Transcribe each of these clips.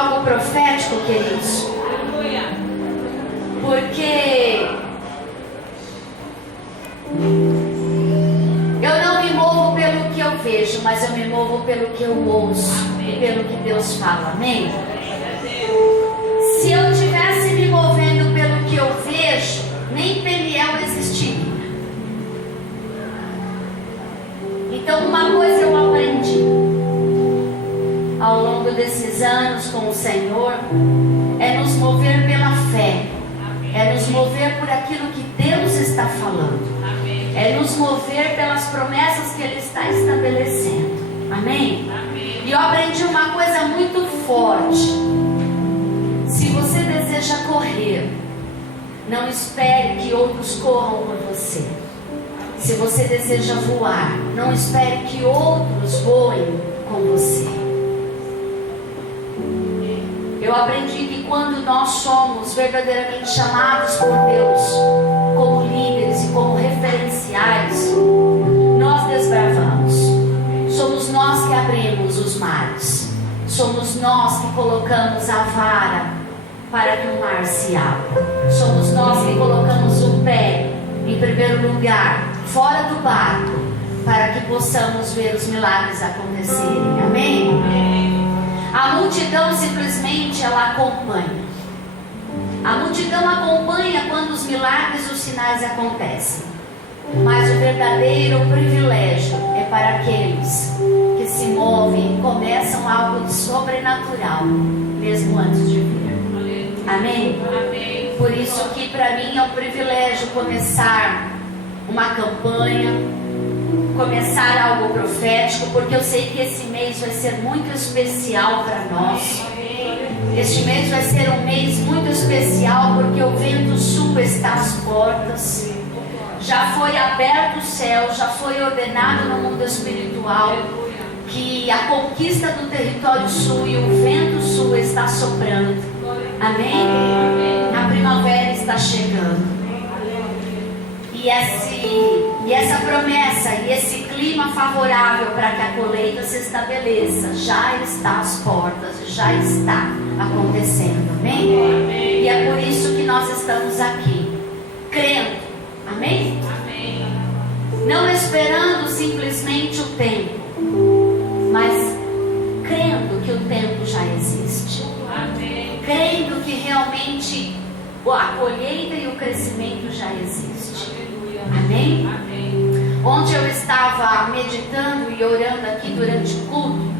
algo profético, queridos. Porque eu não me movo pelo que eu vejo, mas eu me movo pelo que eu ouço e pelo que Deus fala. Amém? Se eu estivesse me movendo pelo que eu vejo, nem Peniel existiria. Então, uma coisa eu aprendi ao longo desses anos com o Senhor é nos mover pela fé, é nos mover por aquilo que Deus está falando, é nos mover pelas promessas que Ele está estabelecendo. Amém? E eu aprendi uma coisa muito forte: se você deseja correr, não espere que outros corram por você. Se você deseja voar, não espere que outros voem com você. Eu aprendi que quando nós somos verdadeiramente chamados por Deus como líderes e como referenciais, nós desbravamos. Somos nós que abrimos os mares. Somos nós que colocamos a vara para que o mar se abra. Somos nós que colocamos o pé em primeiro lugar, fora do barco, para que possamos ver os milagres acontecerem. Amém? A multidão simplesmente ela acompanha. A multidão acompanha quando os milagres e os sinais acontecem. Mas o verdadeiro privilégio é para aqueles que se movem e começam algo de sobrenatural, mesmo antes de vir. Amém? Amém. Por isso que para mim é um privilégio começar uma campanha, começar algo profético, porque eu sei que esse mês vai ser muito especial para nós. Este mês vai ser um mês muito especial, porque o vento sul está às portas. Já foi aberto o céu, já foi ordenado no mundo espiritual que a conquista do território sul e o vento sul está soprando. Amém? A primavera está chegando. E essa promessa e esse clima favorável para que a colheita se estabeleça já está às portas, já está acontecendo. Amém? E é por isso que nós estamos aqui, crendo. Amém? Amém. Não esperando simplesmente o tempo, mas crendo que o tempo já existe. Amém. Crendo que realmente a colheita e o crescimento já existe. Amém? Amém. Ontem eu estava meditando e orando aqui durante o culto,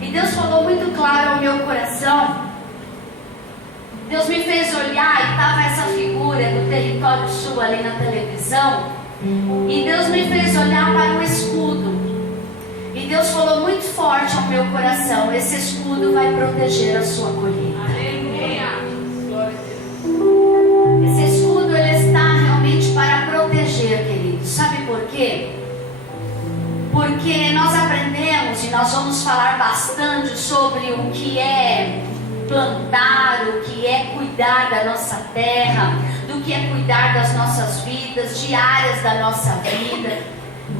e Deus falou muito claro ao meu coração. Deus me fez olhar e estava essa figura do território sul ali na televisão, e Deus me fez olhar para o escudo, e Deus falou muito forte ao meu coração: esse escudo vai proteger a sua colheita. Esse escudo ele está realmente para proteger, queridos. Sabe por quê? Porque nós aprendemos e nós vamos falar bastante sobre o que é plantar, o que é cuidar da nossa terra, do que é cuidar das nossas vidas, de áreas da nossa vida.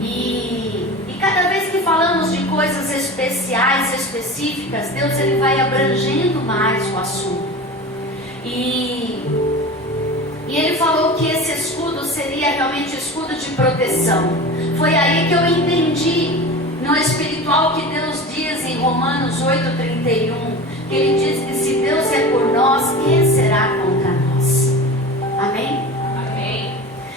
E cada vez que falamos de coisas especiais, específicas, Deus ele vai abrangendo mais o assunto. E ele falou que esse escudo seria realmente escudo de proteção. Foi aí que eu entendi no espiritual que Deus diz em Romanos 8:31, que Ele diz que se Deus é por nós, quem será contra nós? Amém? Amém.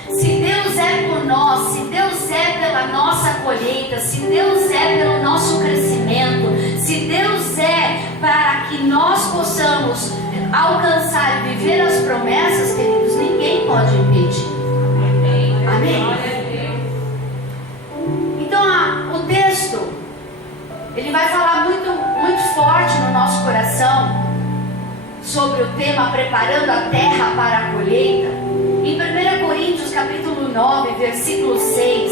Se Deus é por nós, se Deus é pela nossa colheita, se Deus é pelo nosso crescimento, se Deus é para que nós possamos alcançar e viver as promessas, queridos, ninguém pode impedir. Amém? Amém? Então o texto ele vai falar muito forte no nosso coração sobre o tema preparando a terra para a colheita. Em 1 Coríntios capítulo 9, versículo 6,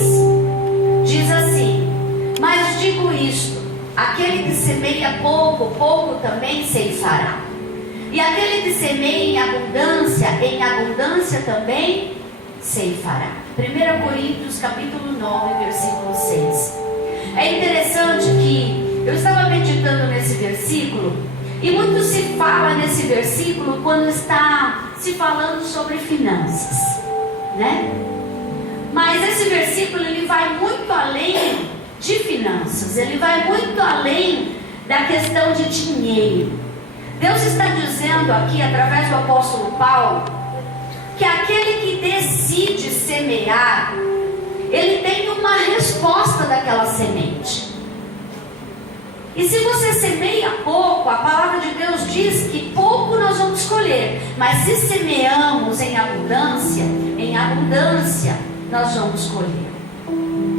diz assim: mas digo isto, aquele que semeia pouco, pouco também ceifará. E aquele que semeia em abundância também ceifará. 1 Coríntios capítulo 9, versículo 6. É interessante que eu estava meditando nesse versículo E muito se fala nesse versículo quando está se falando sobre finanças, né? Mas esse versículo ele vai muito além de finanças, ele vai muito além da questão de dinheiro. Deus está dizendo aqui, através do apóstolo Paulo, que aquele que decide semear, ele tem uma resposta daquela semente. E se você semeia pouco, a palavra de Deus diz que pouco nós vamos colher. Mas se semeamos em abundância nós vamos colher.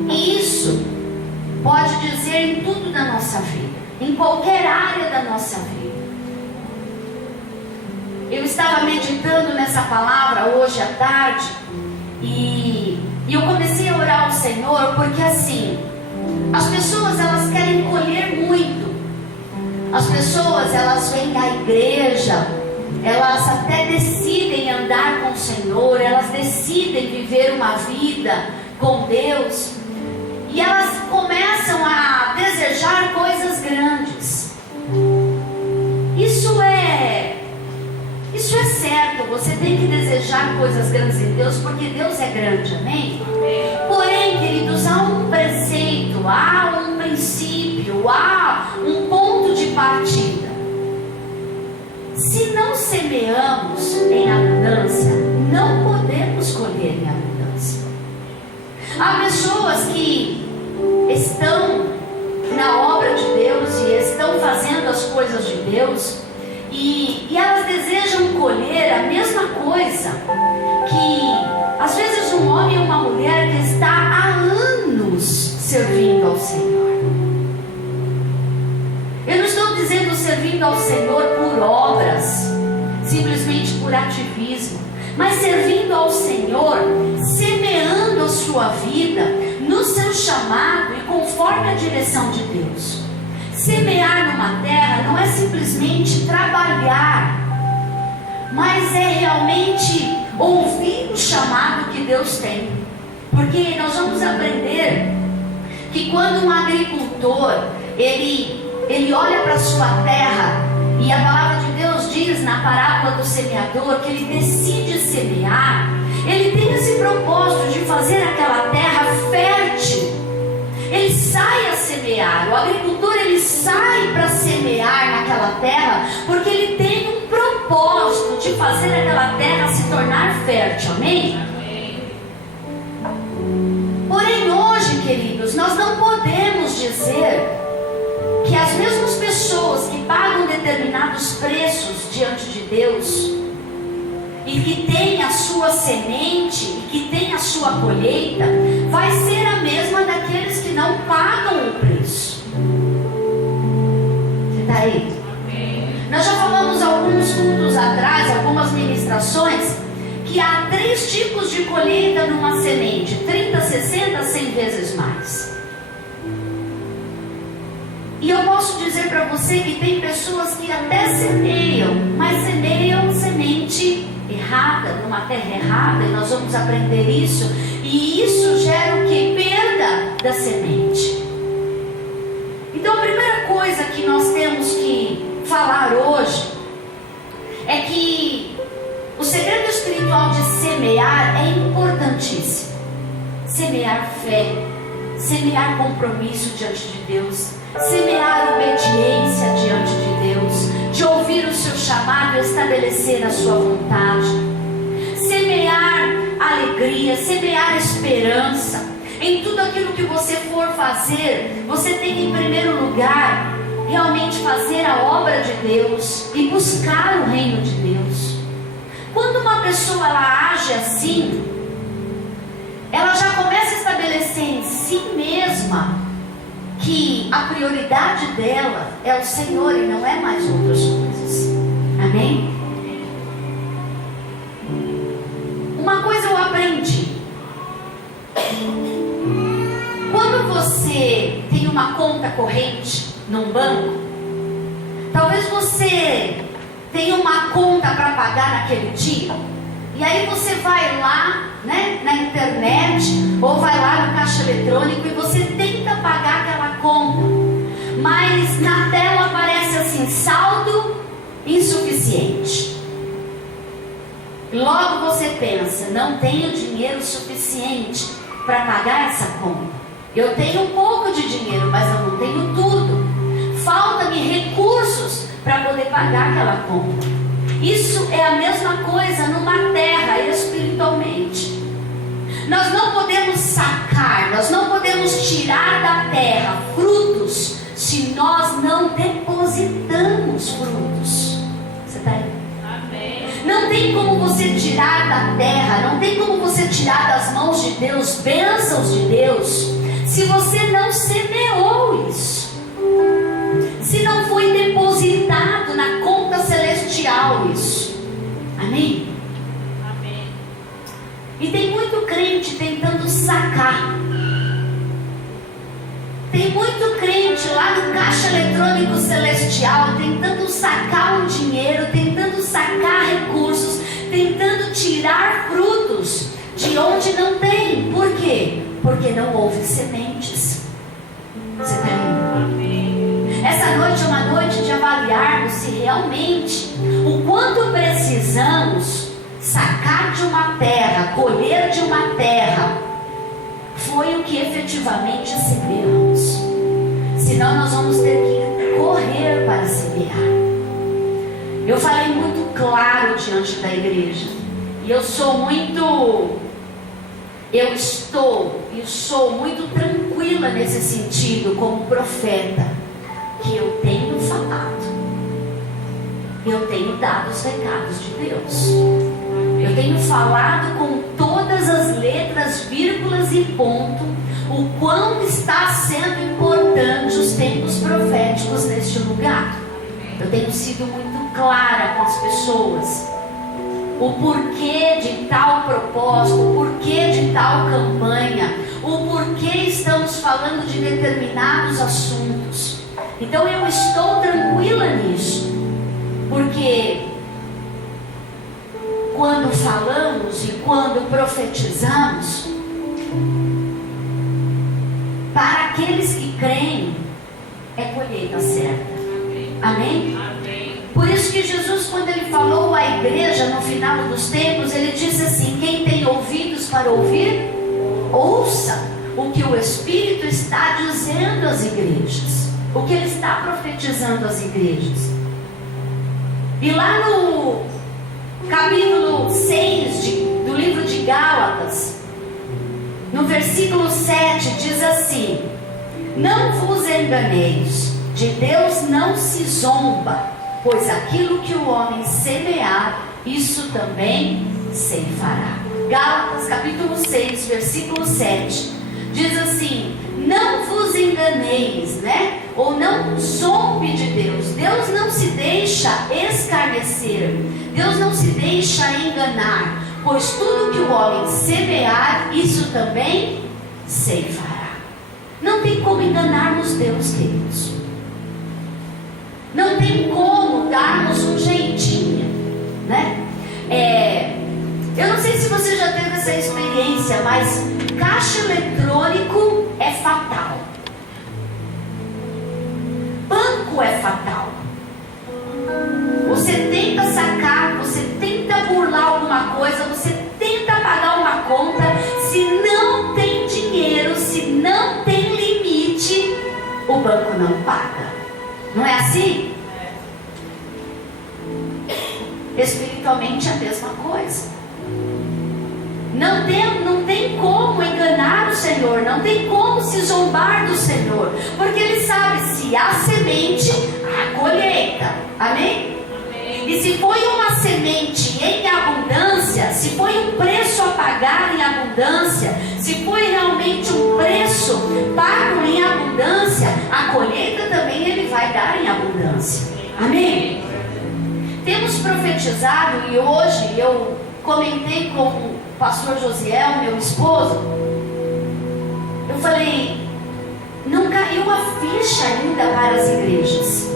E isso pode dizer em tudo da nossa vida, em qualquer área da nossa vida. Eu estava meditando nessa palavra hoje à tarde e eu comecei a orar ao Senhor, porque assim, as pessoas elas querem colher muito. As pessoas elas vêm à igreja, elas até decidem andar com o Senhor, elas decidem viver uma vida com Deus, e elas começam a desejar coisas grandes. Isso é certo, você tem que desejar coisas grandes em Deus, porque Deus é grande, amém? Porém, queridos, há um preceito, há um princípio, há um ponto de partida. Se não semeamos em abundância, não podemos colher em abundância. Há pessoas que estão na obra de Deus e estão fazendo as coisas de Deus, e elas desejam colher a mesma coisa que às vezes um homem e uma mulher que está há anos servindo ao Senhor. Eu não estou dizendo servindo ao Senhor por obras, simplesmente por ativismo, mas servindo ao Senhor, semeando a sua vida no seu chamado e conforme a direção de Deus. Semear numa terra não é simplesmente trabalhar, mas é realmente ouvir o chamado que Deus tem. Porque nós vamos aprender que quando um agricultor ele olha para a sua terra, e a palavra de Deus diz na parábola do semeador que ele decide semear, ele tem esse propósito de fazer aquela terra fértil. Ele sai a semear, o agricultor ele sai para semear naquela terra, porque ele tem um propósito de fazer aquela terra se tornar fértil, amém? Porém hoje, queridos, nós não podemos dizer que as mesmas pessoas que pagam determinados preços diante de Deus e que tem a sua semente e que tem a sua colheita, vai ser a mesma daqueles que não pagam o preço. Você está aí? Nós já falamos alguns cultos atrás, algumas ministrações, que há 3 tipos de colheita numa semente: 30, 60, 100 vezes mais. E eu posso dizer para você que tem pessoas que até semeiam, mas semeiam semente errada, numa terra errada, e nós vamos aprender isso, e isso gera o que? Perda da semente. Então a primeira coisa que nós temos que falar hoje é que o segredo espiritual de semear é importantíssimo. Semear fé, semear compromisso diante de Deus, semear obediência diante de Deus, de ouvir o seu chamado e estabelecer a sua vontade, semear alegria, semear esperança. Em tudo aquilo que você for fazer, você tem que, em primeiro lugar, realmente fazer a obra de Deus e buscar o reino de Deus. Quando uma pessoa ela age assim, ela já começa a estabelecer em si mesma que a prioridade dela é o Senhor e não é mais outras coisas. Amém? Uma coisa eu aprendi: quando você tem uma conta corrente num banco, talvez você tenha uma conta para pagar naquele dia, e aí você vai lá, né, na internet, ou vai lá no caixa eletrônico e você tenta pagar aquela conta, mas na tela aparece assim: saldo Logo você pensa: não tenho dinheiro suficiente para pagar essa conta. Eu tenho um pouco de dinheiro, mas eu não tenho tudo. Falta-me recursos para poder pagar aquela conta. Isso é a mesma coisa numa terra espiritualmente. Nós não podemos sacar, nós não podemos tirar da terra frutos se nós não depositamos frutos. Você está aí? Amém. Não tem como você tirar da terra, não tem como você tirar das mãos de Deus bênçãos de Deus se você não semeou isso, se não foi depositado na conta celestial isso. Amém? Amém. E tem muito crente tentando sacar. Tem muito crente lá no caixa eletrônico celestial tentando sacar um dinheiro, tentando sacar recursos, tentando tirar frutos de onde não tem. Por quê? Porque não houve sementes. Você está indo? Essa noite é uma noite de avaliarmos se realmente o quanto precisamos sacar de uma terra, colher de uma terra, foi o que efetivamente semeamos. Senão nós vamos ter que correr para semear. Eu falei muito claro diante da igreja. E eu sou muito tranquila nesse sentido como profeta, que eu tenho falado. Eu tenho dado os recados de Deus. Eu tenho falado com todas as letras, vírgulas e ponto o quão está sendo importante os tempos proféticos neste lugar. Eu tenho sido muito clara com as pessoas o porquê de tal propósito, o porquê de tal campanha, o porquê estamos falando de determinados assuntos. Então eu estou tranquila nisso, porque quando falamos e quando profetizamos, para aqueles que creem, é colheita certa. Amém? Amém. Por isso que Jesus, quando ele falou à igreja no final dos tempos, ele disse assim: quem tem ouvidos para ouvir, ouça o que o Espírito está dizendo às igrejas, o que ele está profetizando às igrejas. E lá no capítulo 6 do livro de Gálatas, no versículo 7, diz assim: não vos enganeis, de Deus não se zomba, pois aquilo que o homem semear, isso também ceifará. Gálatas capítulo 6, versículo 7, diz assim: não vos enganeis, né? Ou não zombe de Deus. Deus não se deixa escarnecer, Deus não se deixa enganar, pois tudo que o homem semear, isso também ceifará. Não tem como enganarmos Deus, queridos. Não tem como darmos um jeitinho, né? Eu não sei se você já teve essa experiência, mas caixa eletrônico é fatal. Banco é fatal. Você tenta sacar, você tenta burlar alguma coisa, você tenta pagar uma conta, se não tem dinheiro, se não tem limite, o banco não paga. Não é assim? Espiritualmente é a mesma coisa. Não tem como enganar o Senhor, não tem como se zombar do Senhor, porque Ele sabe, se há semente, há colheita. Amém? Amém. E se foi uma semente em abundância, se foi um preço a pagar em abundância, se foi realmente um preço pago em abundância, a colheita também Ele vai dar em abundância. Amém? Temos profetizado, e hoje eu comentei com o pastor Josiel, meu esposo, eu falei, não caiu a ficha ainda para as igrejas.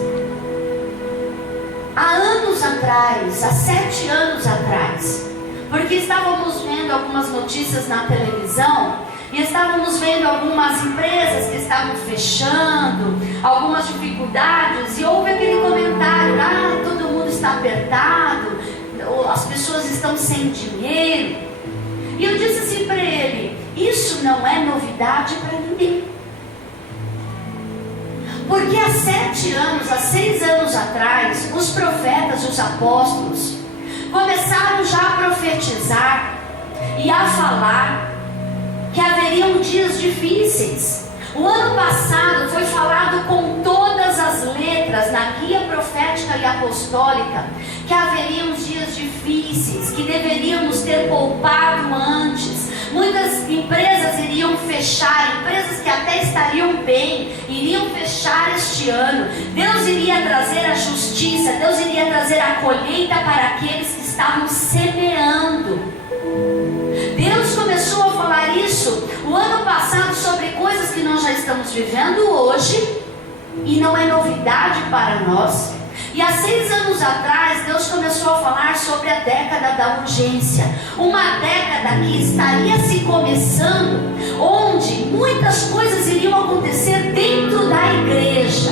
Há anos atrás, há 7 anos atrás, porque estávamos vendo algumas notícias na televisão, e estávamos vendo algumas empresas que estavam fechando, algumas dificuldades, e houve aquele comentário: todo mundo está apertado. as pessoas estão sem dinheiro. E eu disse assim para ele: isso não é novidade para ninguém. Porque há 7 anos, há 6 anos atrás, os profetas e os apóstolos começaram já a profetizar e a falar que haveriam dias difíceis. O ano passado foi falado com todas as letras na guia profética e apostólica que haveriam dias difíceis, que deveríamos ter poupado antes. Muitas empresas iriam fechar, empresas que até estariam bem, iriam fechar este ano. Deus iria trazer a justiça, Deus iria trazer a colheita para aqueles que estavam semeando. Deus começou a falar isso o ano passado sobre coisas que nós já estamos vivendo hoje, e não é novidade para nós. E há 6 anos atrás, Deus começou a falar sobre a década da urgência. Uma década que estaria se começando, onde muitas coisas iriam acontecer dentro da igreja.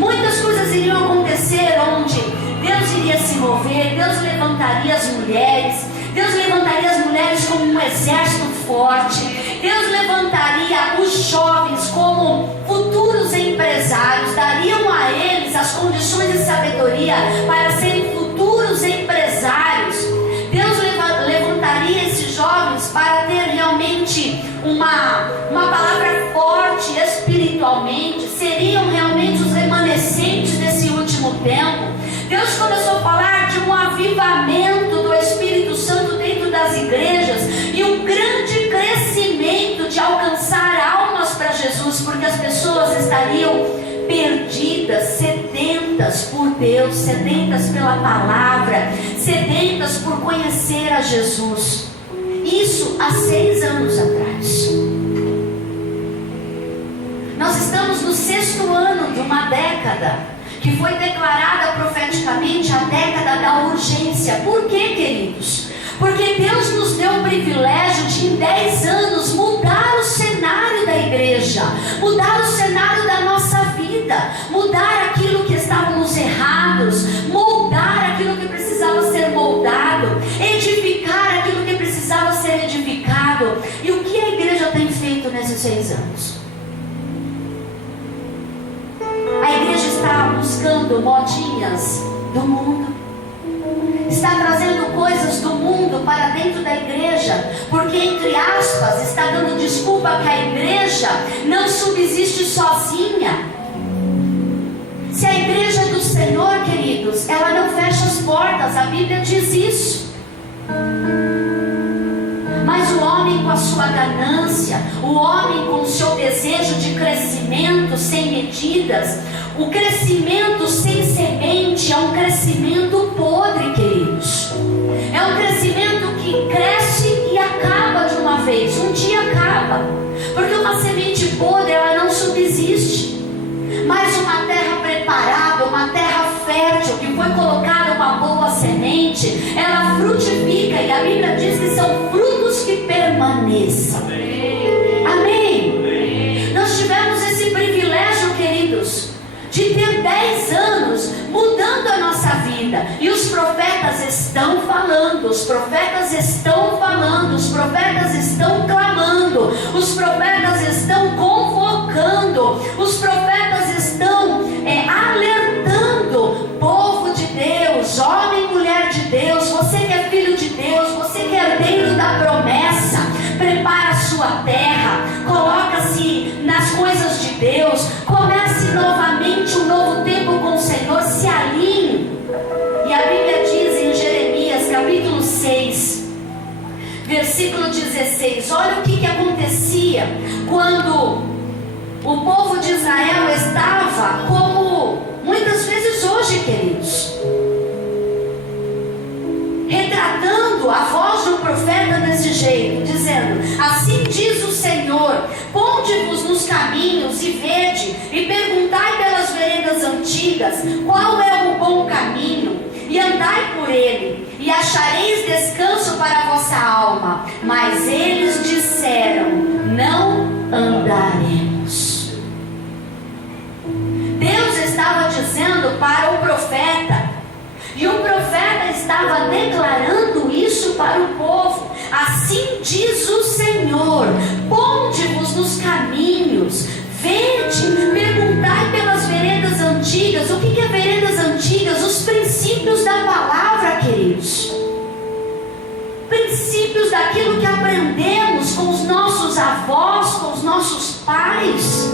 Muitas coisas iriam acontecer onde Deus iria se mover, Deus levantaria as mulheres, Deus levantaria as mulheres como um exército forte, Deus levantaria os jovens como futuros empresários, dariam a eles as condições de sabedoria para serem futuros empresários. Deus levantaria esses jovens para ter realmente uma palavra forte espiritualmente, seriam realmente os remanescentes desse último tempo. Deus começou a falar de um avivamento do Espírito Santo dentro das igrejas e um grande crescimento de alcançar almas para Jesus, porque as pessoas estariam perdidas, sedentas por Deus, sedentas pela palavra, sedentas por conhecer a Jesus. Isso há 6 anos atrás. Nós estamos no 6º ano de uma década que foi declarada profeticamente a década da urgência. Por quê, queridos? Porque Deus nos deu o privilégio de em 10 anos mudar o cenário da igreja, mudar o cenário da nossa vida, mudar aquilo que estávamos errados, moldar aquilo que precisava ser moldado, edificar aquilo que precisava ser edificado. E o que a igreja tem feito nesses 6 anos? A igreja está buscando modinhas do mundo, está trazendo coisas do mundo para dentro da igreja, porque, entre aspas, está dando desculpa que a igreja não subsiste sozinha. Se a igreja é do Senhor, queridos, ela não fecha as portas, a Bíblia diz isso. Mas o homem com a sua ganância, o homem com o seu desejo de crescimento sem medidas, o crescimento sem semente é um crescimento podre, queridos. É um crescimento que cresce e acaba de uma vez, um dia acaba, porque uma semente podre ela não subsiste. Mas uma terra preparada, uma terra fértil, que foi colocada uma boa semente, ela frutifica, e a Bíblia diz que são frutos que permaneçam. Amém? Nós tivemos esse privilégio, queridos, de ter 10 anos mudando a nossa vida, e os profetas estão falando, os profetas estão falando, os profetas estão clamando, os profetas estão convocando, os profetas estão alertando, povo de Deus, homem e mulher de Deus, você que é filho de Deus, você que é herdeiro da promessa, prepara a sua terra, coloca-se nas coisas de Deus, comece novamente um novo tempo com o Senhor, se alinhe. E a Bíblia diz em Jeremias capítulo 6, versículo 16, olha o que acontecia quando o povo de Israel estava como muitas vezes hoje, queridos, retratando a voz do profeta desse jeito, dizendo: assim diz o Senhor, ponde-vos nos caminhos e vede, e perguntai pelas veredas antigas, qual é o bom caminho, e andai por ele, e achareis descanso para a vossa alma. Mas eles disseram: não andaremos. Deus estava dizendo para o profeta, e o profeta estava declarando isso para o povo. Assim diz o Senhor: ponde-vos nos caminhos, vede, perguntai pelas veredas antigas. O que é veredas antigas? Os princípios da palavra, queridos. Princípios daquilo que aprendemos com os nossos avós, com os nossos pais.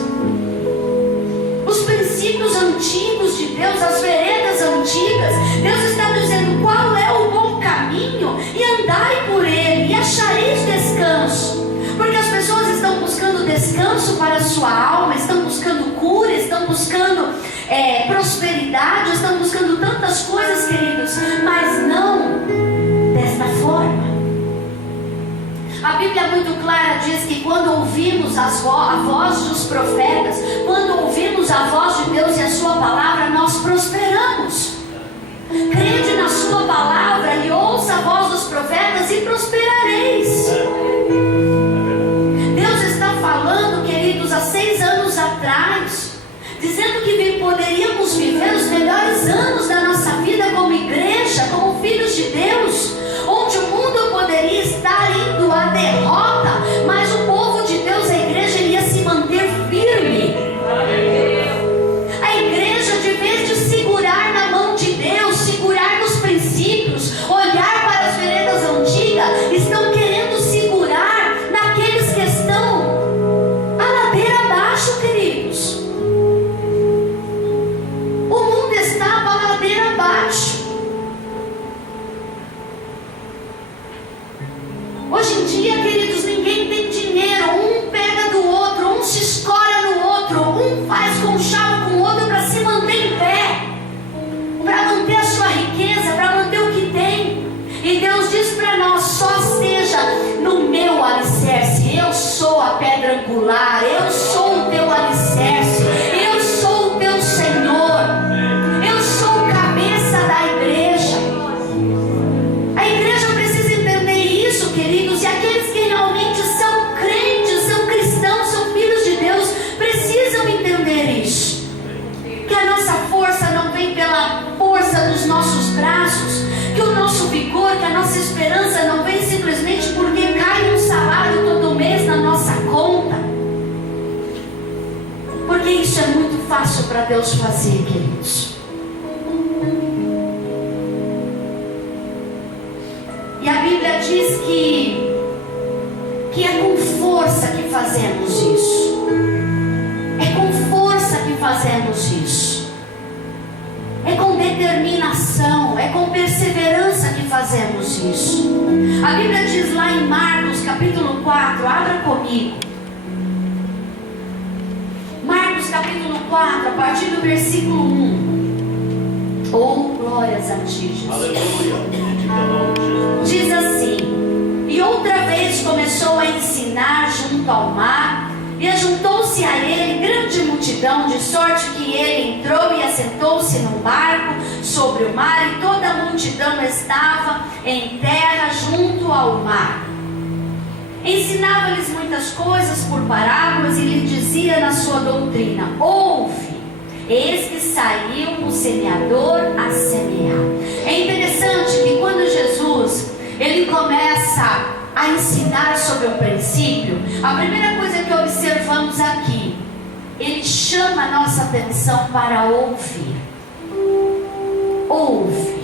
Os princípios antigos de Deus, as veredas antigas. Deus está dizendo qual é o bom caminho e andai por ele e achareis descanso. Porque as pessoas estão buscando descanso para a sua alma, estão buscando cura, estão buscando prosperidade, estão buscando tantas coisas, queridos, mas não desta forma. A Bíblia muito clara diz que quando ouvimos a voz dos profetas, quando ouvimos a voz de Deus e a sua palavra, nós prosperamos. Crede na sua palavra e ouça a voz dos profetas e prosperareis. Deus está falando, queridos, há 6 anos atrás, dizendo que poderíamos viver os melhores anos da nossa vida como igreja, como filhos de Deus, onde o mundo poderia estar indo à derrota, mas o povo de Deus, a igreja, iria se manter firme. A igreja, de vez de segurar na mão de Deus, segurar nos princípios, olhar para as veredas antigas, estão querendo segurar naqueles que estão a ladeira abaixo, queridos. O mundo estava a ladeira abaixo. Hoje em dia, queridos, ninguém tem dinheiro. Um pega do outro, um se escora no outro, um faz conchavo com o outro para se manter em pé, para manter a sua riqueza, para manter o que tem. E Deus diz para nós: só esteja no meu alicerce. Eu sou a pedra angular, eu sou o teu alicerce, eu sou o teu Senhor, eu sou o cabeça da igreja. A igreja precisa entender isso, queridos, e aqueles que realmente são crentes, são cristãos, são filhos de Deus, precisam entender isso. Que a nossa força não vem pela força dos nossos braços, que o nosso vigor, que a nossa esperança não vem simplesmente porque cai um salário todo mês na nossa conta. Porque isso é muito fácil para Deus fazer, queridos. E a Bíblia diz que é com força que fazemos isso. É com força que fazemos isso. É com determinação, é com perseverança que fazemos isso. A Bíblia diz lá em Marcos capítulo 4, abra comigo. Marcos capítulo 4, a partir do versículo 1. Oh, glórias a ti, Jesus. Aleluia. Diz assim: e outra vez começou a ensinar junto ao mar, e ajuntou-se a ele grande multidão, de sorte que ele entrou e assentou-se num barco sobre o mar, e toda a multidão estava em terra junto ao mar. Ensinava-lhes muitas coisas por parábolas e lhe dizia na sua doutrina: ouve, eis que saiu o semeador a semear. É interessante que quando Jesus ele começa a ensinar sobre o princípio, a primeira coisa que observamos aqui, ele chama a nossa atenção para ouvir. Ouve.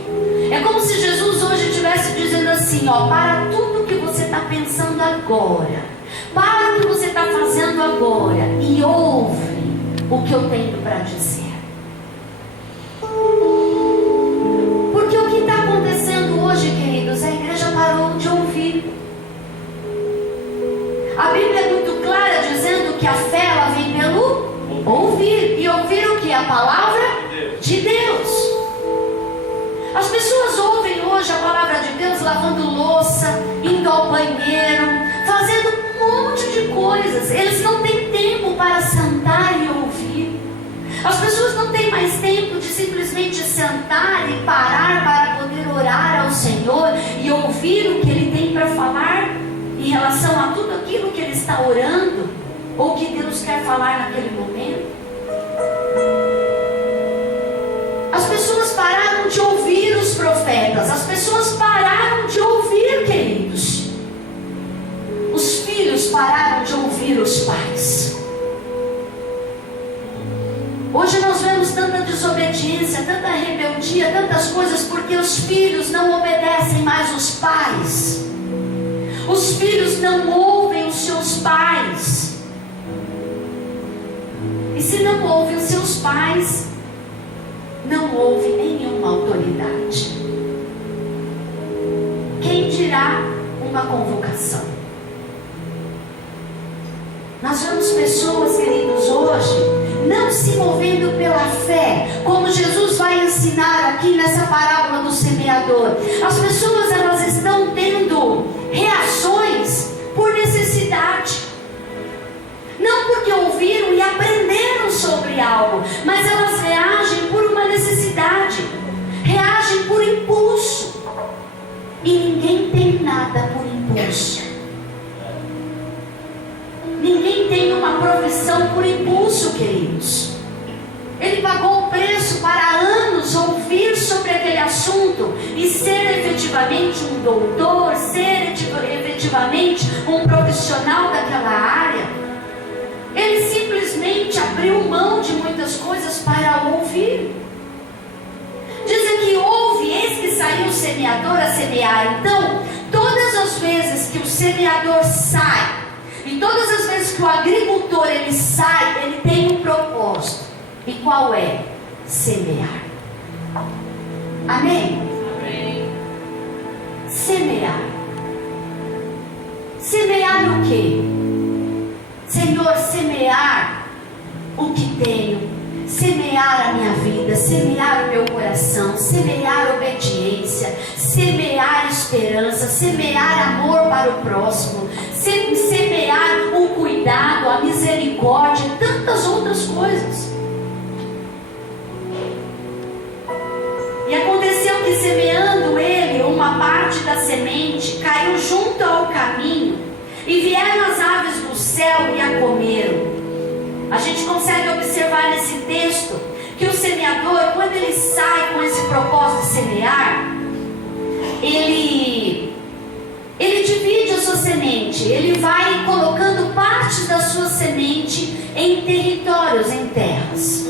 É como se Jesus hoje estivesse dizendo assim: ó, para tudo que você está pensando agora, para o que você está fazendo agora, e ouve o que eu tenho para dizer. Porque o que está acontecendo hoje, queridos, a igreja parou de ouvir. A Bíblia é muito clara dizendo que a fé ela vem pelo ouvir. E ouvir o que? A palavra de Deus. As pessoas ouvem hoje a palavra de Deus lavando louça, indo ao banheiro, fazendo um monte de coisas. Eles não têm tempo para sentar e ouvir. As pessoas não têm mais tempo de simplesmente sentar e parar para poder orar ao Senhor e ouvir o que Ele tem para falar em relação a tudo aquilo que Ele está orando, ou que Deus quer falar naquele momento. As pessoas pararam de ouvir os profetas, as pessoas dia tantas coisas porque os filhos não obedecem mais os pais. Os filhos não ouvem os seus pais. E se não ouvem os seus pais, não houve nenhuma autoridade. Quem dirá uma convocação? Nós vemos pessoas, queridos, hoje não se movendo pela fé, como Jesus vai ensinar aqui nessa parábola do semeador. As pessoas, elas estão tendo reações por necessidade, não porque ouviram e aprenderam sobre algo, mas elas reagem por uma necessidade, reagem por impulso. E ninguém tem nada por impulso. Ninguém tem uma provisão por impulso, queridos. Ele pagou o preço para anos ouvir sobre aquele assunto e ser efetivamente um doutor, ser efetivamente um profissional daquela área. Ele simplesmente abriu mão de muitas coisas para ouvir. Diz aqui: ouve, eis que saiu o semeador a semear. Então, todas as vezes que o semeador sai, e todas as vezes que o agricultor ele sai, ele tem um propósito. E qual é? Semear. Amém? Amém. Semear. Semear o quê? Senhor, semear o que tenho, semear a minha vida, semear o meu coração, semear obediência, semear esperança, semear amor para o próximo, semear o cuidado, a misericórdia e tantas outras coisas. E aconteceu que, semeando ele, uma parte da semente caiu junto ao caminho, e vieram as aves do céu e a comeram. A gente consegue observar nesse texto que o semeador, quando ele sai com esse propósito de semear, ele divide a sua semente, ele vai colocando partes da sua semente em territórios, em terras.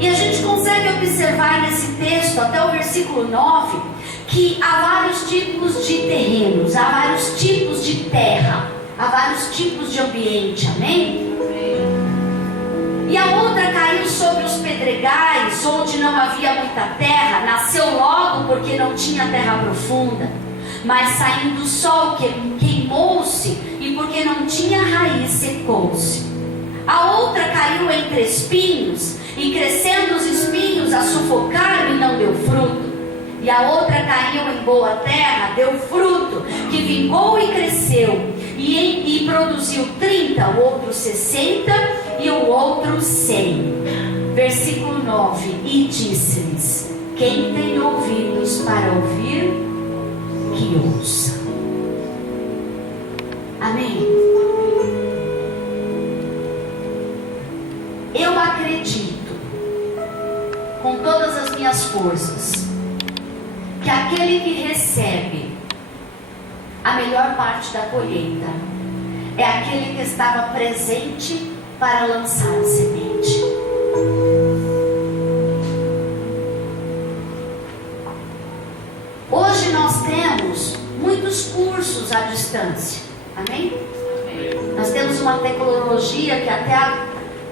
E a gente consegue observar nesse texto, até o versículo 9, que há vários tipos de terrenos, há vários tipos de terra, há vários tipos de ambiente, amém? E a outra caiu sobre os pedregais, onde não havia muita terra, nasceu logo porque não tinha terra profunda, mas saindo o sol queimou-se, e porque não tinha raiz secou-se. A outra caiu entre espinhos, e crescendo os espinhos a sufocaram e não deu fruto. E a outra caiu em boa terra, deu fruto, que vingou e cresceu, e produziu 30, o outro 60 e o outro 100. Versículo 9: e disse-lhes: quem tem ouvidos para ouvir, que ouça. Amém? Eu acredito, com todas as minhas forças, que aquele que recebe a melhor parte da colheita é aquele que estava presente para lançar a semente. Hoje nós temos muitos cursos à distância, amém? Nós temos uma tecnologia que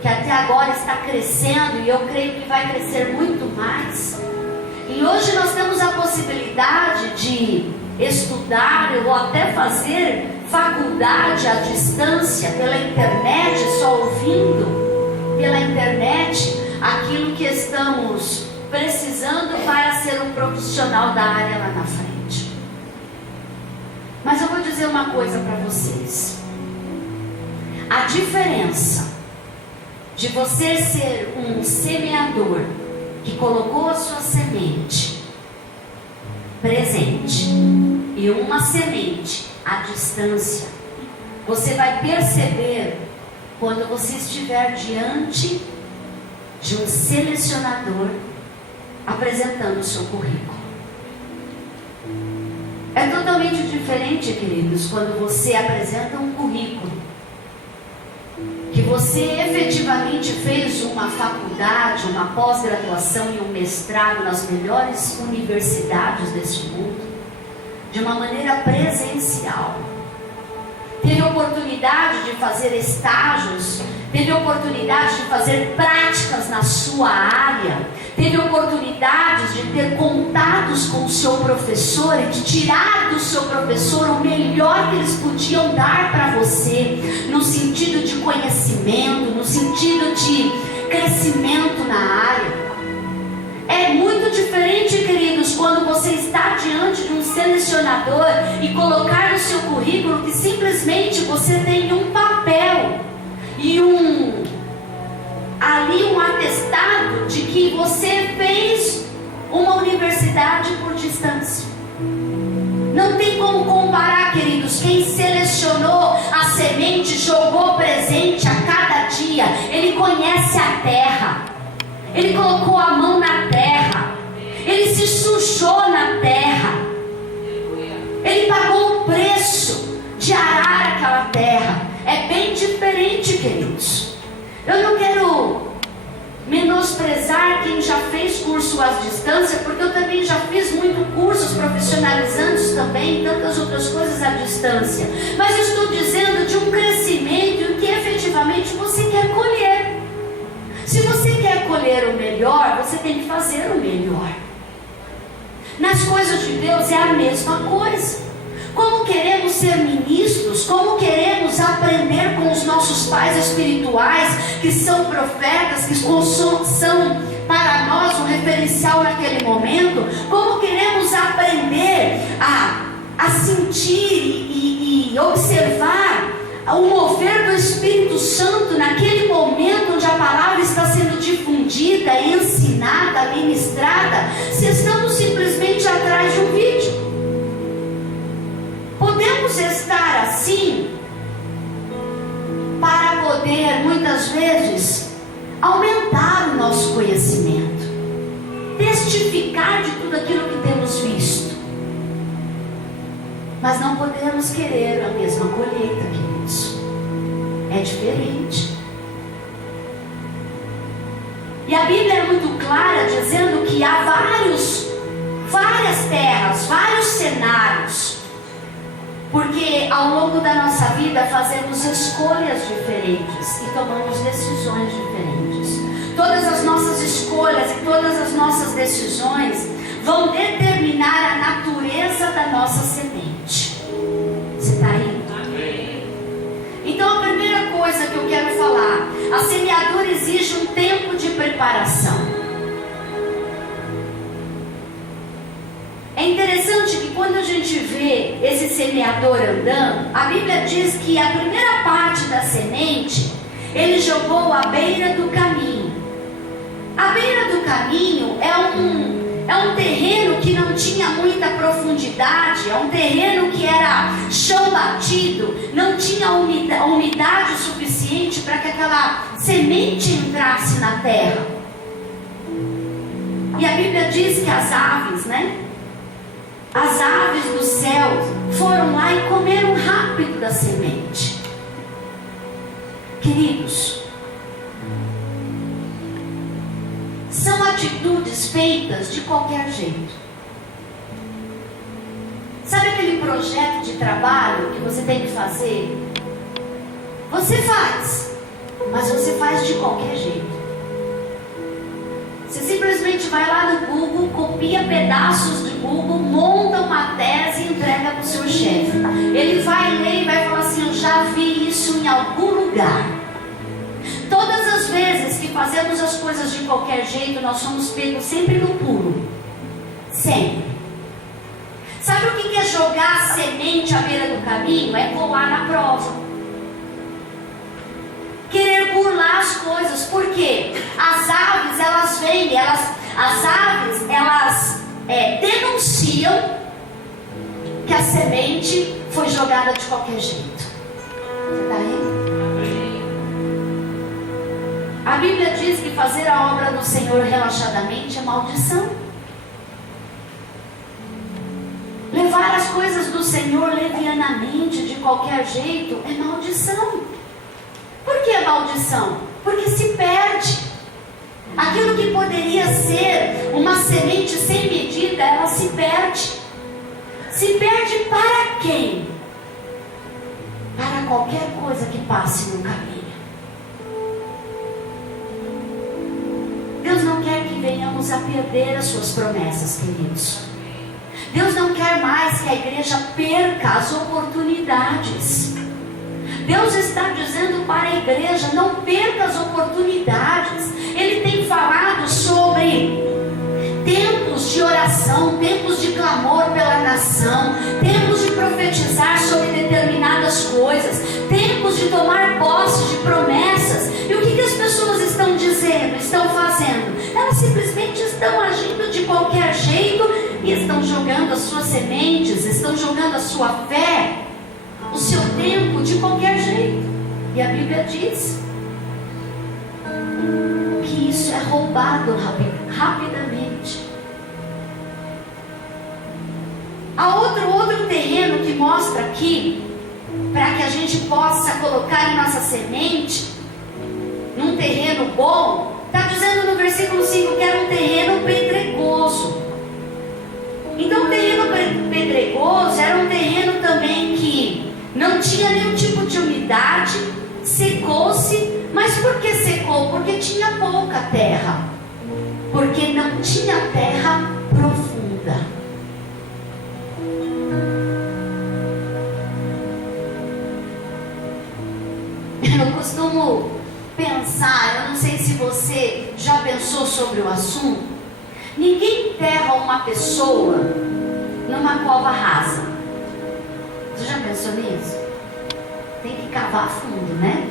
até agora está crescendo, e eu creio que vai crescer muito mais. E hoje nós temos a possibilidade de estudar ou até fazer faculdade à distância, pela internet, só ouvindo pela internet aquilo que estamos precisando para ser um profissional da área lá na frente. Mas eu vou dizer uma coisa para vocês: a diferença de você ser um semeador que colocou a sua semente presente e uma semente à distância, você vai perceber quando você estiver diante de um selecionador apresentando o seu currículo. É totalmente diferente, queridos, quando você apresenta um currículo que você efetivamente fez uma faculdade, uma pós-graduação e um mestrado nas melhores universidades deste mundo, de uma maneira presencial. Teve oportunidade de fazer estágios, teve oportunidade de fazer práticas na sua área, teve oportunidades de ter contatos com o seu professor e de tirar do seu professor o melhor que eles podiam dar para você, no sentido de conhecimento, no sentido de crescimento na área. É muito diferente, queridos, quando você está diante de um selecionador e colocar no seu currículo que simplesmente você tem um papel e um atestado de que você fez uma universidade por distância. Não tem como comparar, queridos. Quem selecionou a semente, jogou presente a cada dia, ele conhece a terra, ele colocou a mão na terra, ele se sujou na terra, ele pagou o preço de arar aquela terra. É bem diferente, queridos. Eu não quero menosprezar quem já fez curso à distância, porque eu também já fiz muito cursos profissionalizantes também, tantas outras coisas à distância. Mas eu estou dizendo de um crescimento que efetivamente você quer colher. Se você quer colher o melhor, você tem que fazer o melhor. Nas coisas de Deus é a mesma coisa. Como queremos ser ministros, como queremos aprender com os nossos pais espirituais, que são profetas, que são para nós um referencial naquele momento, como queremos aprender a sentir e observar o mover do Espírito Santo naquele momento onde a palavra está sendo difundida, ensinada, ministrada, se estamos simplesmente atrás de um vídeo. Podemos estar assim para poder, muitas vezes, aumentar o nosso conhecimento, testificar de tudo aquilo que temos visto, mas não podemos querer a mesma colheita, queridos. É diferente. E a Bíblia é muito clara dizendo que há várias terras, vários cenários, porque ao longo da nossa vida fazemos escolhas diferentes e tomamos decisões diferentes. Todas as nossas escolhas e todas as nossas decisões vão determinar a natureza da nossa semente. Você está aí? Amém. Então a primeira coisa que eu quero falar: a semeadura exige um tempo de preparação. É interessante que quando a gente vê esse semeador andando, a Bíblia diz que a primeira parte da semente ele jogou à beira do caminho. A beira do caminho é um terreno que não tinha muita profundidade, é um terreno que era chão batido, não tinha umidade suficiente para que aquela semente entrasse na terra. E a Bíblia diz que as aves, as aves do céu foram lá e comeram rápido da semente. Queridos, são atitudes feitas de qualquer jeito. Sabe aquele projeto de trabalho que você tem que fazer? Você faz, mas você faz de qualquer jeito. Você simplesmente vai lá no Google, copia pedaços de Google, monta uma tese e entrega para o seu chefe. Ele vai ler e vai falar assim: eu já vi isso em algum lugar. Todas as vezes que fazemos as coisas de qualquer jeito, nós somos pegos sempre no pulo. Sempre. Sabe o que é jogar a semente à beira do caminho? É colar na prova. Querer burlar as coisas. Por quê? As aves, elas vêm, denunciam que a semente foi jogada de qualquer jeito. Você está aí? A Bíblia diz que fazer a obra do Senhor relaxadamente é maldição. Levar as coisas do Senhor levianamente, de qualquer jeito, é maldição. Por Por que maldição? Porque se perde. Aquilo que poderia ser uma semente sem medida, ela se perde. Se perde para quem? Para qualquer coisa que passe no caminho. Deus não quer que venhamos a perder as suas promessas, queridos. Deus não quer mais que a igreja perca as oportunidades. Deus está dizendo para a igreja: não perca as oportunidades. Ele tem falado sobre tempos de oração, tempos de clamor pela nação, tempos de profetizar sobre determinadas coisas, tempos de tomar posse de promessas. E o que as pessoas estão dizendo, estão fazendo? Elas simplesmente estão agindo de qualquer jeito e estão jogando as suas sementes, estão jogando a sua fé, o seu tempo de qualquer jeito. E a Bíblia diz que isso é roubado rapidamente. Há outro terreno que mostra aqui, para que a gente possa colocar nossa semente num terreno bom. Está dizendo no versículo 5 que era um terreno pedregoso. Então o terreno pedregoso era um terreno também que não tinha nenhum tipo de umidade, secou-se. Mas por que secou? Porque tinha pouca terra. Porque não tinha terra profunda. Eu costumo pensar, eu não sei se você já pensou sobre o assunto. Ninguém enterra uma pessoa numa cova rasa. Você já pensou nisso? Tem que cavar fundo, né?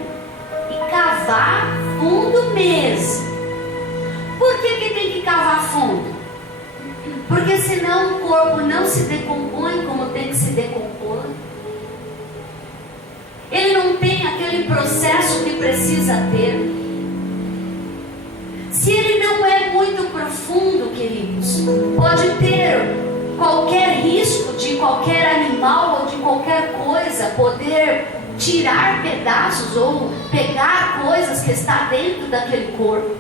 E cavar fundo mesmo. Por que tem que cavar fundo? Porque senão o corpo não se decompõe como tem que se decompor. Ele não tem aquele processo que precisa ter. Se ele não é muito profundo, queridos, pode ter qualquer risco de qualquer animal ou de qualquer coisa poder tirar pedaços ou pegar coisas que está dentro daquele corpo.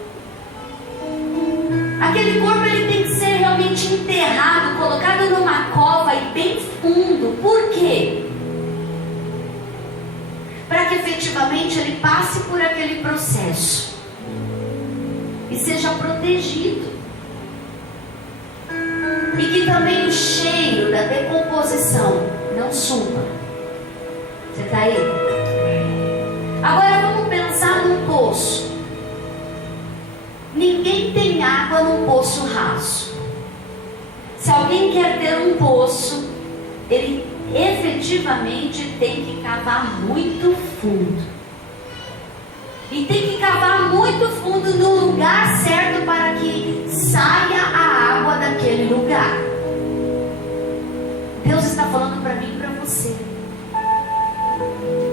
Aquele corpo ele tem que ser realmente enterrado, colocado numa cova e bem fundo. Por quê? Para que efetivamente ele passe por aquele processo e seja protegido. E que também o cheiro da decomposição não suba. Você está aí? Agora vamos pensar num poço. Ninguém tem água num poço raso. Se alguém quer ter um poço, ele efetivamente tem que cavar muito fundo. E tem que cavar muito fundo no lugar certo para que saia a água daquele lugar. Deus está falando para mim e para você.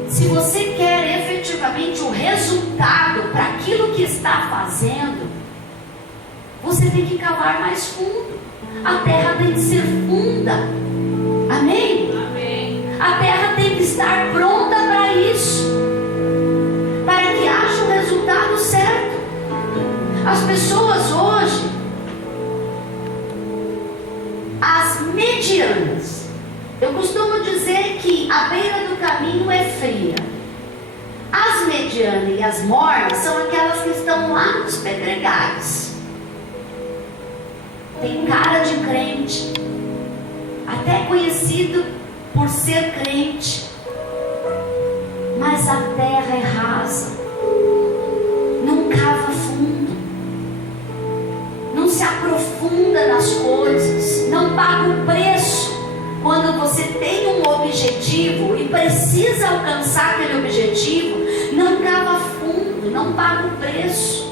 Se você quer efetivamente o resultado para aquilo que está fazendo, você tem que cavar mais fundo. A terra tem que ser funda. Amém? Amém. A terra tem que estar pronta para isso, para que haja o resultado certo. As pessoas hoje, as medianas, eu costumo dizer que a beira do caminho é fria. As medianas e as mornas são aquelas que estão lá nos pedregais. Tem cara de crente, até conhecido por ser crente, mas a terra é rasa, não cava fundo, não se aprofunda nas coisas, não paga o preço. Quando você tem um objetivo e precisa alcançar aquele objetivo, não cava fundo, não paga o preço.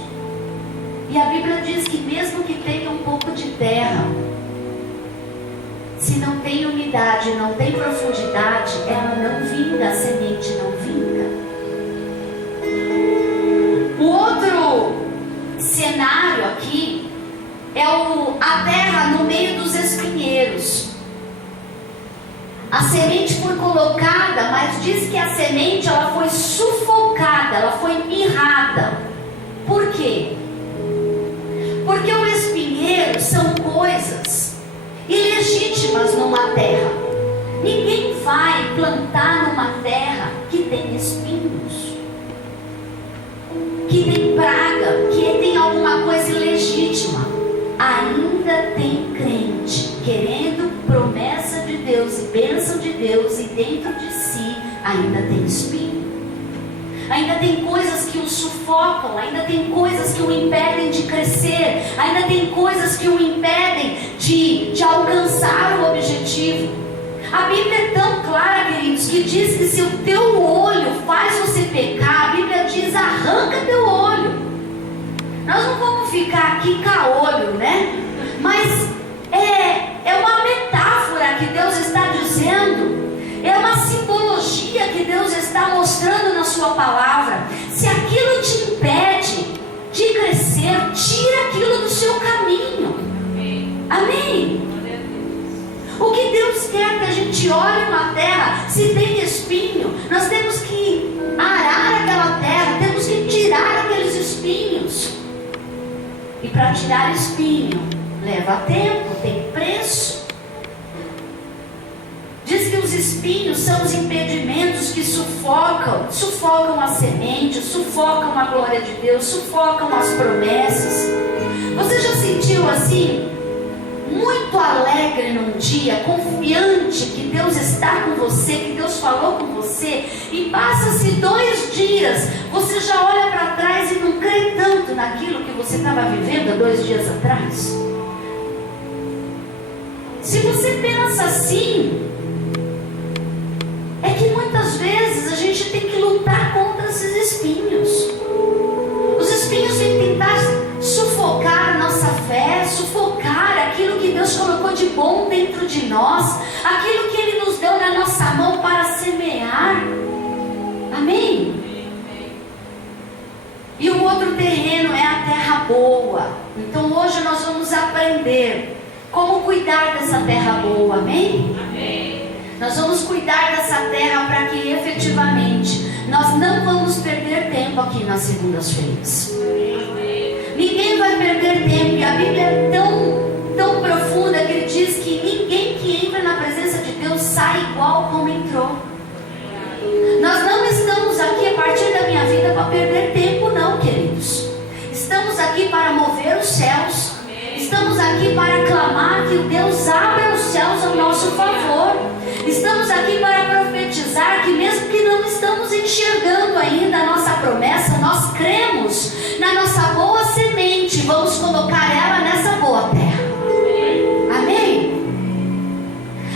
E a Bíblia diz que mesmo que tenha um pouco de terra, se não tem umidade, não tem profundidade, ela não vinga, a semente não vinga. O outro cenário aqui é a terra no meio dos espinheiros. A semente foi colocada, mas diz que a semente ela foi sufocada mirrada, ela foi mirrada. Por quê? Porque o espinheiro são coisas ilegítimas numa terra. Ninguém vai plantar numa terra que tem espinhos, que tem praga, que tem alguma coisa ilegítima. Ainda tem crente querendo promessa de Deus e bênção de Deus, e dentro de si ainda tem espinho. Ainda tem coisas que o sufocam, ainda tem coisas que o impedem de crescer, ainda tem coisas que o impedem de alcançar o objetivo. A Bíblia é tão clara, queridos, que diz que se o teu olho faz você pecar, a Bíblia diz: arranca teu olho. Nós não vamos ficar aqui caolho, né? Mas é uma metáfora que Deus está dizendo. É uma simbologia que Deus está mostrando na sua palavra. Se aquilo te impede de crescer, tira aquilo do seu caminho. Amém? O que Deus quer que a gente olhe uma terra, se tem espinho, nós temos que arar aquela terra, temos que tirar aqueles espinhos. E para tirar espinho, leva tempo, tem preço. Diz que os espinhos são os impedimentos que sufocam a semente, sufocam a glória de Deus, sufocam as promessas. Você já sentiu assim, muito alegre num dia, confiante que Deus está com você, que Deus falou com você, e passa-se 2 dias, você já olha para trás e não crê tanto naquilo que você estava vivendo há 2 dias atrás? Se você pensa assim, é que muitas vezes a gente tem que lutar contra esses espinhos. Os espinhos têm que tentar sufocar a nossa fé, sufocar aquilo que Deus colocou de bom dentro de nós, aquilo que Ele nos deu na nossa mão para semear. Amém? E o outro terreno é a terra boa. Então hoje nós vamos aprender como cuidar dessa terra boa. Amém? Amém. Nós vamos cuidar dessa terra para que efetivamente nós não vamos perder tempo aqui nas segundas-feiras. Ninguém vai perder tempo. E a Bíblia é tão profunda que ele diz que ninguém que entra na presença de Deus sai igual como entrou. Nós não estamos aqui a partir da minha vida para perder tempo, não, queridos. Estamos aqui para mover os céus. Estamos aqui para clamar que Deus abra os céus ao nosso favor. Estamos aqui para profetizar que mesmo que não estamos enxergando ainda a nossa promessa, nós cremos na nossa boa semente. Vamos colocar ela nessa boa terra. Amém?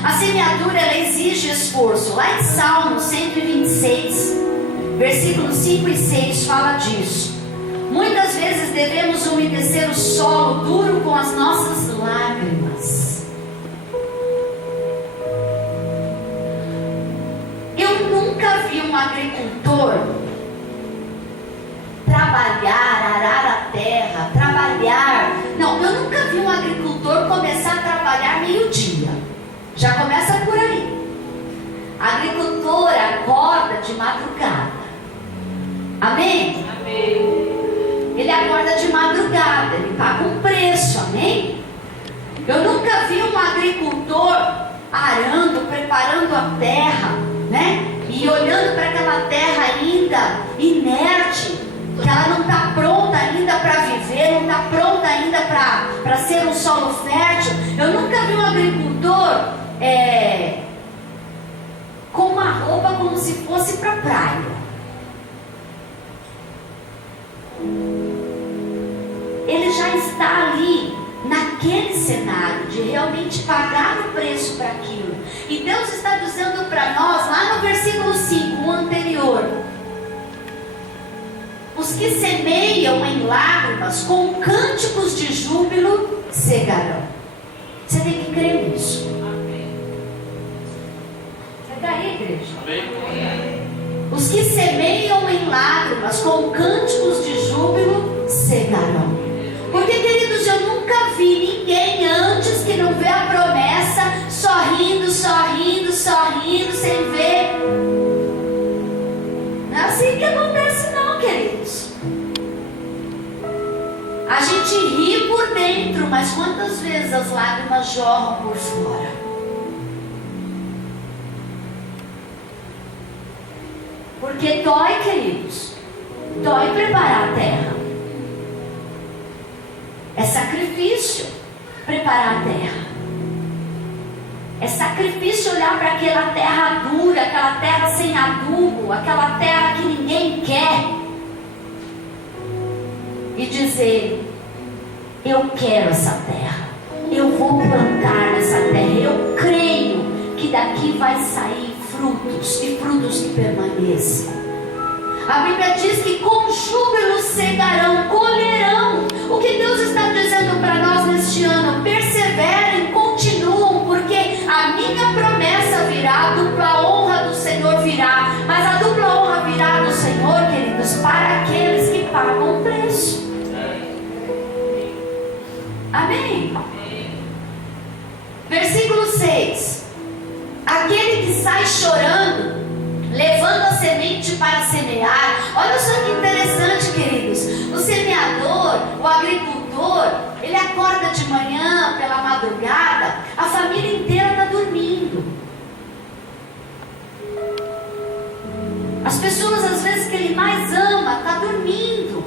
A semeadura, ela exige esforço. Lá em Salmo 126, versículos 5 e 6 fala disso. Muitas vezes devemos umedecer o solo duro com as nossas lágrimas. Eu nunca vi um agricultor trabalhar, arar a terra, trabalhar. Não, eu nunca vi um agricultor começar a trabalhar meio-dia. Já começa por aí. Agricultor acorda de madrugada. Amém? Amém. Ele acorda de madrugada, ele paga um preço, amém? Eu nunca vi um agricultor arando, preparando a terra, né? E olhando para aquela terra ainda inerte, que ela não está pronta ainda para viver, não está pronta ainda para ser um solo fértil. Eu nunca vi um agricultor com uma roupa como se fosse para a praia. Ele já está ali naquele cenário de realmente pagar o preço para aquilo. E Deus está dizendo para nós lá no versículo 5, o anterior: os que semeiam em lágrimas com cânticos de júbilo cegarão. Você tem que crer nisso. Você está aí, igreja? Amém. Os que semeiam em lágrimas com cânticos de júbilo cegarão. Porque, queridos, eu nunca vi ninguém antes que não vê a promessa sorrindo, sorrindo, sorrindo, sem ver. Não é assim que acontece, não, A gente ri por dentro, mas quantas vezes as lágrimas jorram por fora? Porque dói, queridos. Dói preparar a terra. É sacrifício preparar a terra. É sacrifício olhar para aquela terra dura, aquela terra sem adubo, aquela terra que ninguém quer, e dizer: eu quero essa terra, eu vou plantar nessa terra, eu creio que daqui vai sair frutos, e frutos que permaneçam. A Bíblia diz que com júbilo cegarão, colherão. O que Deus está dizendo para nós neste ano? Perseverem, continuam, porque a minha promessa virá, a dupla honra do Senhor virá. Mas a dupla honra virá do Senhor, queridos, para aqueles que pagam o preço. Amém? Versículo 6. Aquele que sai chorando, levando a semente para semear. Olha só que interessante, queridos. O semeador, o agricultor, ele acorda de manhã, pela madrugada, a família inteira está dormindo. As pessoas, às vezes, que ele mais ama, estão dormindo.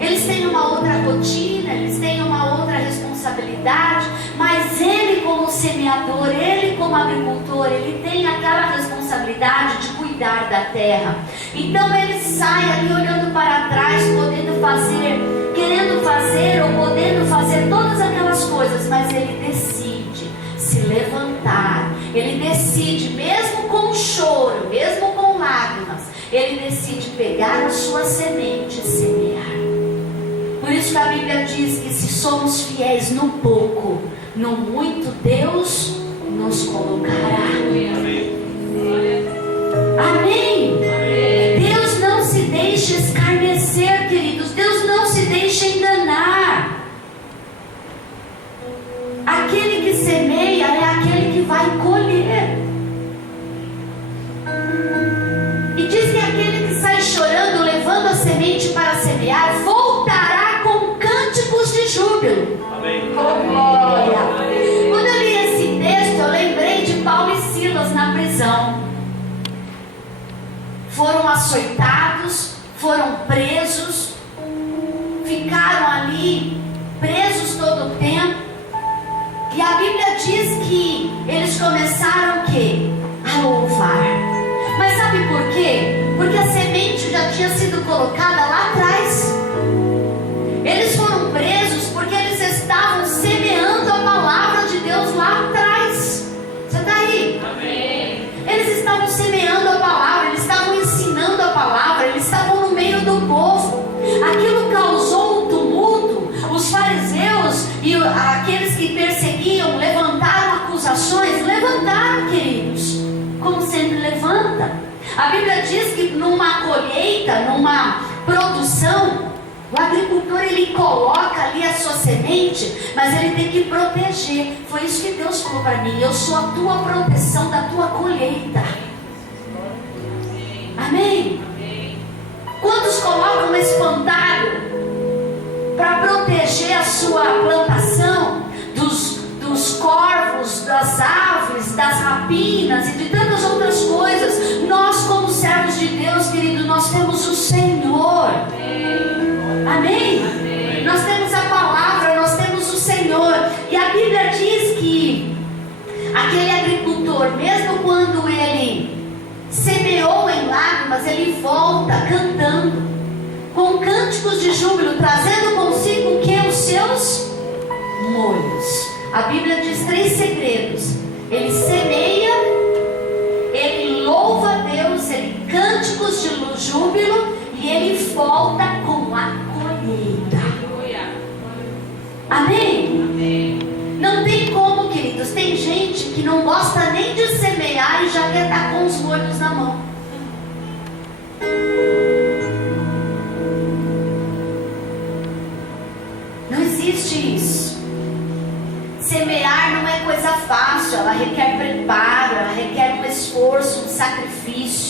Eles têm uma outra rotina, eles têm uma outra responsabilidade, mas ele como semeador, ele como agricultor, ele tem aquela responsabilidade de cuidar da terra. Então ele sai ali olhando para trás, podendo fazer, querendo fazer ou podendo fazer todas aquelas coisas, mas ele decide se levantar, ele decide, mesmo com choro, mesmo com lágrimas, ele decide pegar a sua semente e semear. Por isso que a Bíblia diz que se somos fiéis no pouco, no muito Deus nos colocará. Amém? Deus não se deixa escarnecer, queridos. Deus não se deixa enganar. Aquele que semeia é aquele que vai colher. E diz que aquele que sai chorando, levando a semente para semear, voltará de júbilo. Amém. Oh, glória. Quando eu li esse texto, eu lembrei de Paulo e Silas na prisão. Foram açoitados, foram presos, ficaram ali presos todo o tempo. E a Bíblia diz que eles começaram o quê? A louvar. Mas sabe por quê? Porque a semente já tinha sido colocada lá atrás. Eles foram presos porque eles estavam semeando a palavra de Deus lá atrás. Você está aí? Amém. Eles estavam semeando a palavra, eles estavam ensinando a palavra, eles estavam no meio do povo. Aquilo causou um tumulto. Os fariseus e aqueles que perseguiam levantaram acusações. Levantaram, queridos, como sempre levanta. A Bíblia diz que numa colheita, numa produção, o agricultor, ele coloca ali a sua semente, mas ele tem que proteger. Foi isso que Deus falou para mim: eu sou a tua proteção da tua colheita. Amém? Quantos colocam espantalho para proteger a sua plantação dos corvos, das aves, das rapinas e de tantas outras coisas? Nós, como servos de Deus, querido, nós temos o Senhor. Amém? Amém? Nós temos a palavra, nós temos o Senhor. E a Bíblia diz que aquele agricultor, mesmo quando ele semeou em lágrimas, ele volta cantando, com cânticos de júbilo, trazendo consigo o que? Os seus molhos. A Bíblia diz 3 segredos: ele semeia, ele louva a Deus, ele cânticos de júbilo, e ele volta com a colheita. Amém? Amém. Não tem como, queridos. Tem gente que não gosta nem de semear e já quer estar com os molhos na mão. Não existe isso. Semear não é coisa fácil. Ela requer preparo, ela requer um esforço, um sacrifício.